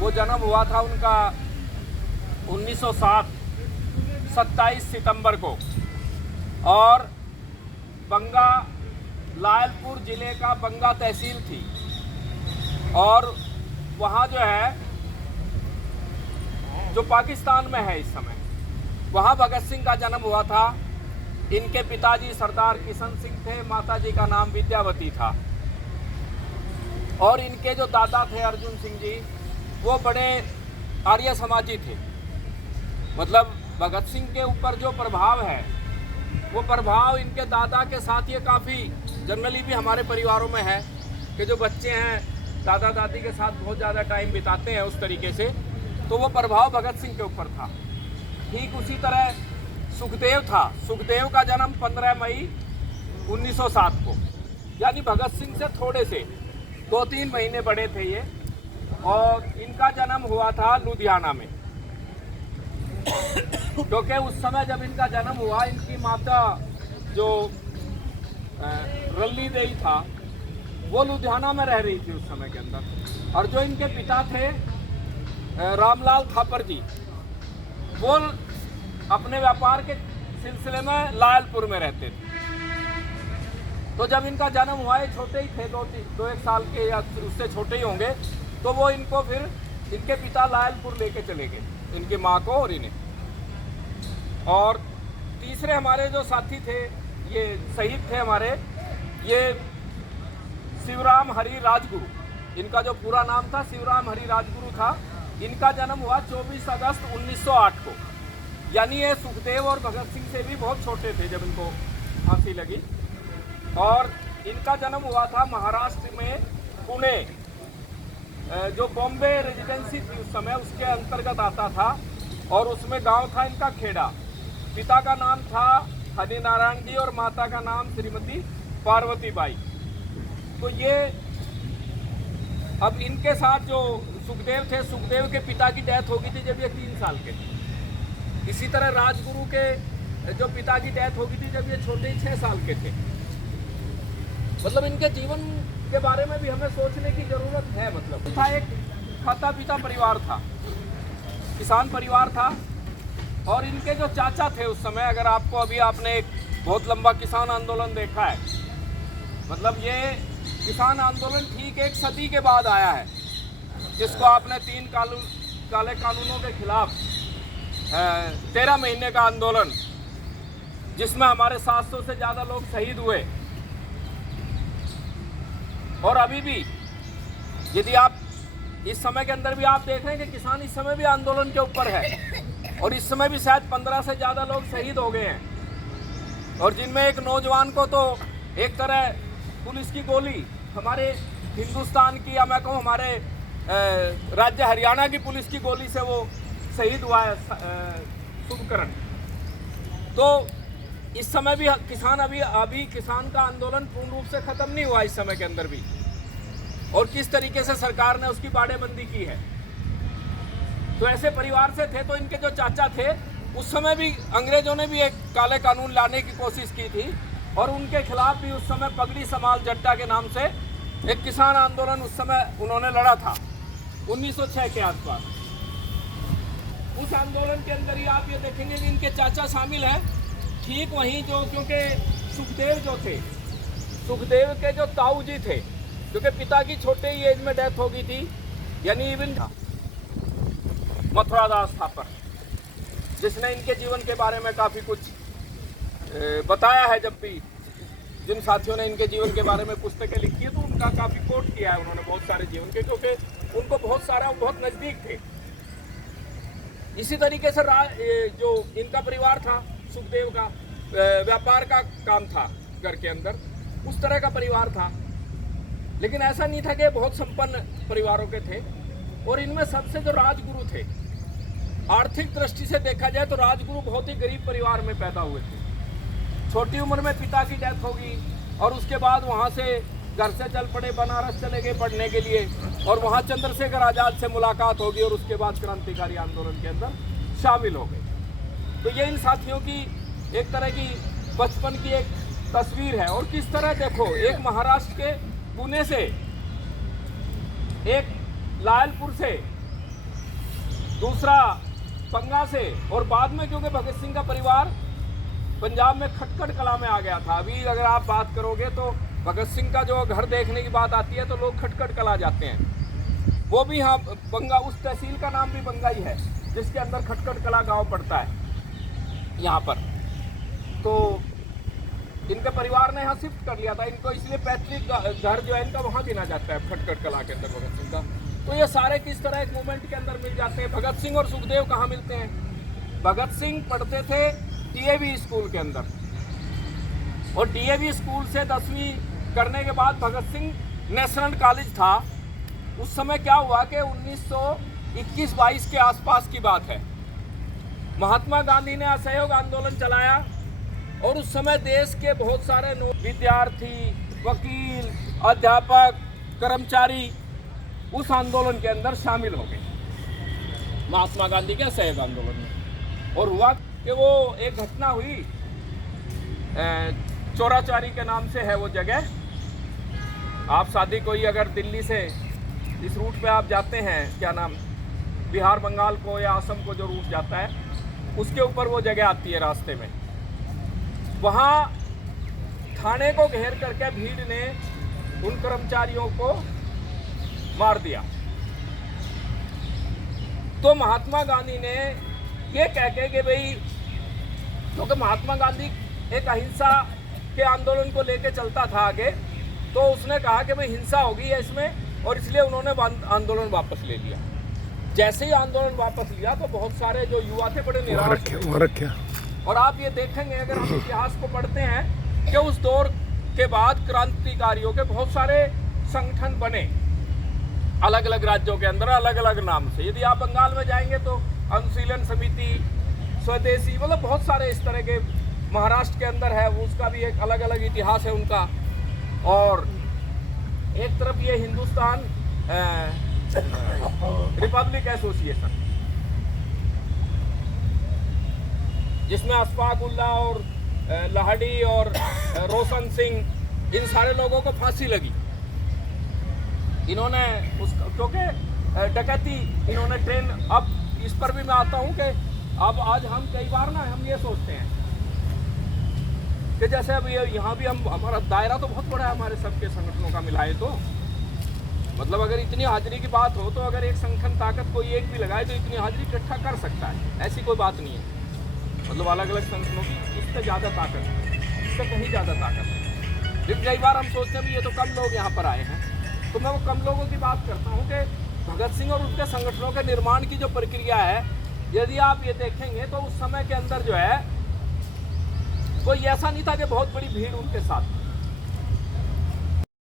वो जन्म हुआ था उनका 1907 27 सितंबर को, और बंगा लायलपुर ज़िले का बंगा तहसील थी। और वहाँ जो है, जो पाकिस्तान में है इस समय, वहाँ भगत सिंह का जन्म हुआ था। इनके पिताजी सरदार किशन सिंह थे, माताजी का नाम विद्यावती था। और इनके जो दादा थे अर्जुन सिंह जी, वो बड़े आर्य समाजी थे। मतलब भगत सिंह के ऊपर जो प्रभाव है, वो प्रभाव इनके दादा के साथ ये काफ़ी जनरली भी हमारे परिवारों में है कि जो बच्चे हैं दादा दादी के साथ बहुत ज़्यादा टाइम बिताते हैं उस तरीके से, तो वो प्रभाव भगत सिंह के ऊपर था। ठीक उसी तरह सुखदेव था। सुखदेव का जन्म 15 मई 1907 को, यानी भगत सिंह से थोड़े से 2-3 महीने बड़े थे ये। और इनका जन्म हुआ था लुधियाना में, क्योंकि उस समय जब इनका जन्म हुआ, इनकी माता जो रल्ली देई था, वो लुधियाना में रह रही थी उस समय के अंदर। और जो इनके पिता थे रामलाल थापर जी, वो अपने व्यापार के सिलसिले में लायलपुर में रहते थे। तो जब इनका जन्म हुआ, ये छोटे ही थे, 2-1 साल के या उससे छोटे ही होंगे, तो वो इनको फिर इनके पिता लायलपुर लेके चले गए, इनकी माँ को और इन्हें। और तीसरे हमारे जो साथी थे, ये शहीद थे हमारे, ये शिवराम हरि राजगुरु। इनका जो पूरा नाम था शिवराम हरि राजगुरु था। इनका जन्म हुआ 24 अगस्त 1908 को, यानी ये सुखदेव और भगत सिंह से भी बहुत छोटे थे जब इनको फांसी लगी। और इनका जन्म हुआ था महाराष्ट्र में पुणे, जो बॉम्बे रेजिडेंसी थी उस समय, उसके अंतर्गत आता था। और उसमें गांव था इनका खेड़ा। पिता का नाम था हरिनारायण जी और माता का नाम श्रीमती पार्वती बाई। तो ये अब इनके साथ जो सुखदेव थे, सुखदेव के पिता की डेथ हो गई थी जब ये 3 साल के थे। इसी तरह राजगुरु के जो पिता की डेथ हो गई थी जब ये छोटे ही 6 साल के थे। मतलब इनके जीवन के बारे में भी हमें सोचने की जरूरत है। मतलब था, एक खाता पीता परिवार था, किसान परिवार था। और इनके जो चाचा थे उस समय, अगर आपको अभी आपने एक बहुत लंबा किसान आंदोलन देखा है, मतलब ये किसान आंदोलन ठीक 1 सदी के बाद आया है, जिसको आपने 3 काले कानूनों के खिलाफ 13 महीने का आंदोलन, जिसमें हमारे 700 से ज़्यादा लोग शहीद हुए। और अभी भी यदि आप इस समय के अंदर भी आप देख रहे हैं कि किसान इस समय भी आंदोलन के ऊपर है, और इस समय भी शायद 15 से ज़्यादा लोग शहीद हो गए हैं। और जिनमें एक नौजवान को तो एक तरह पुलिस की गोली, हमारे हिंदुस्तान की या मैं कहूँ हमारे राज्य हरियाणा की पुलिस की गोली से वो शहीद हुआ है, शुभकरण। तो इस समय भी किसान अभी किसान का आंदोलन पूर्ण रूप से ख़त्म नहीं हुआ इस समय के अंदर भी, और किस तरीके से सरकार ने उसकी बाड़ेबंदी की है। तो ऐसे परिवार से थे। तो इनके जो चाचा थे, उस समय भी अंग्रेजों ने भी एक काले कानून लाने की कोशिश की थी, और उनके खिलाफ भी उस समय पगड़ी समाल जट्टा के नाम से एक किसान आंदोलन उस समय उन्होंने लड़ा था 1906 के आसपास। उस आंदोलन के अंदर ही आप ये देखेंगे कि इनके चाचा शामिल हैं। ठीक वहीं जो, क्योंकि सुखदेव जो थे, सुखदेव के जो ताऊ जी थे, क्योंकि पिता की छोटे ही एज में डेथ हो गई थी, यानी इवन मथुरादास थापर, जिसने इनके जीवन के बारे में काफ़ी कुछ बताया है। जब भी जिन साथियों ने इनके जीवन के बारे में पुस्तकें लिखी है, तो उनका काफ़ी कोट किया है उन्होंने बहुत सारे जीवन के, क्योंकि उनको बहुत नज़दीक थे। इसी तरीके से जो इनका परिवार था, सुखदेव का व्यापार का काम था घर के अंदर, उस तरह का परिवार था। लेकिन ऐसा नहीं था कि बहुत संपन्न परिवारों के थे। और इनमें सबसे जो राजगुरु थे, आर्थिक दृष्टि से देखा जाए तो राजगुरु बहुत ही गरीब परिवार में पैदा हुए थे। छोटी उम्र में पिता की डेथ होगी, और उसके बाद वहाँ से घर से चल पड़े, बनारस चले गए पढ़ने के लिए, और वहाँ चंद्रशेखर आज़ाद से मुलाकात होगी, और उसके बाद क्रांतिकारी आंदोलन के अंदर शामिल हो गए। तो ये इन साथियों की एक तरह की बचपन की एक तस्वीर है। और किस तरह देखो, एक महाराष्ट्र के पुणे से, एक लायलपुर से, दूसरा पंगा से, और बाद में क्योंकि भगत सिंह का परिवार पंजाब में खटखट कला में आ गया था। अभी अगर आप बात करोगे तो भगत सिंह का जो घर देखने की बात आती है तो लोग खटखट कला जाते हैं। वो भी यहाँ बंगा, उस तहसील का नाम भी बंगा ही है, जिसके अंदर खटखट कला गांव पड़ता है यहाँ पर। तो इनके परिवार ने यहाँ शिफ्ट कर लिया था इनको, इसलिए पैतृक घर जो है इनका वहाँ गिना जाता है खटखट कला के अंदर भगत सिंह का। तो ये सारे किस तरह एक मूवमेंट के अंदर मिल जाते हैं। भगत सिंह और सुखदेव कहाँ मिलते हैं? भगत सिंह पढ़ते थे डीएवी स्कूल के अंदर, और डीएवी स्कूल से 10वीं करने के बाद भगत सिंह नेशनल कॉलेज था। उस समय क्या हुआ कि 1921-22 के आसपास की बात है, महात्मा गांधी ने असहयोग आंदोलन चलाया, और उस समय देश के बहुत सारे विद्यार्थी, वकील, अध्यापक, कर्मचारी उस आंदोलन के अंदर शामिल हो गए, महात्मा गांधी के असहयोग आंदोलन में। और हुआ कि वो एक घटना हुई, चोराचारी के नाम से है वो जगह। आप शादी कोई अगर दिल्ली से इस रूट पे आप जाते हैं, क्या नाम, बिहार बंगाल को या असम को जो रूट जाता है, उसके ऊपर वो जगह आती है रास्ते में। वहाँ थाने को घेर करके भीड़ ने उन कर्मचारियों को मार दिया। तो महात्मा गांधी ने ये कह के कि भाई, क्योंकि महात्मा गांधी एक अहिंसा के आंदोलन को लेके चलता था आगे, तो उसने कहा कि भाई हिंसा होगी है इसमें, और इसलिए उन्होंने आंदोलन वापस ले लिया। जैसे ही आंदोलन वापस लिया तो बहुत सारे जो युवा थे बड़े निराश थे। और आप ये देखेंगे अगर हम इतिहास को पढ़ते हैं कि उस दौर के बाद क्रांतिकारियों के बहुत सारे संगठन बने अलग अलग राज्यों के अंदर अलग अलग नाम से। यदि आप बंगाल में जाएंगे तो अनुशीलन समिति, स्वदेशी, मतलब बहुत सारे इस तरह के। महाराष्ट्र के अंदर है, वो उसका भी एक अलग अलग इतिहास है उनका। और एक तरफ ये हिंदुस्तान रिपब्लिक एसोसिएशन, जिसमें अशफाक उल्ला और लाहड़ी और रोशन सिंह, इन सारे लोगों को फांसी लगी। इन्होंने क्योंकि डकैती इन्होंने ट्रेन, अब इस पर भी मैं आता हूँ कि अब आज हम कई बार ना हम ये सोचते हैं कि जैसे अब यहाँ भी हमारा दायरा तो बहुत बड़ा है हमारे सबके संगठनों का मिलाए तो, मतलब अगर इतनी हाजिरी की बात हो तो अगर एक संगठन ताकत कोई एक भी लगाए तो इतनी हाजिरी इकट्ठा कर सकता है, ऐसी कोई बात नहीं है। मतलब अलग अलग संगठनों की इससे ज़्यादा ताकत है, इससे कहीं ज़्यादा ताकत है। फिर कई बार हम सोचते हैं भी ये तो कम लोग यहाँ पर आए हैं, तो मैं वो कम लोगों की बात करता हूँ कि भगत सिंह और उनके संगठनों के निर्माण की जो प्रक्रिया है, यदि आप ये देखेंगे तो उस समय के अंदर जो है कोई ऐसा नहीं था कि बहुत बड़ी भीड़ उनके साथ।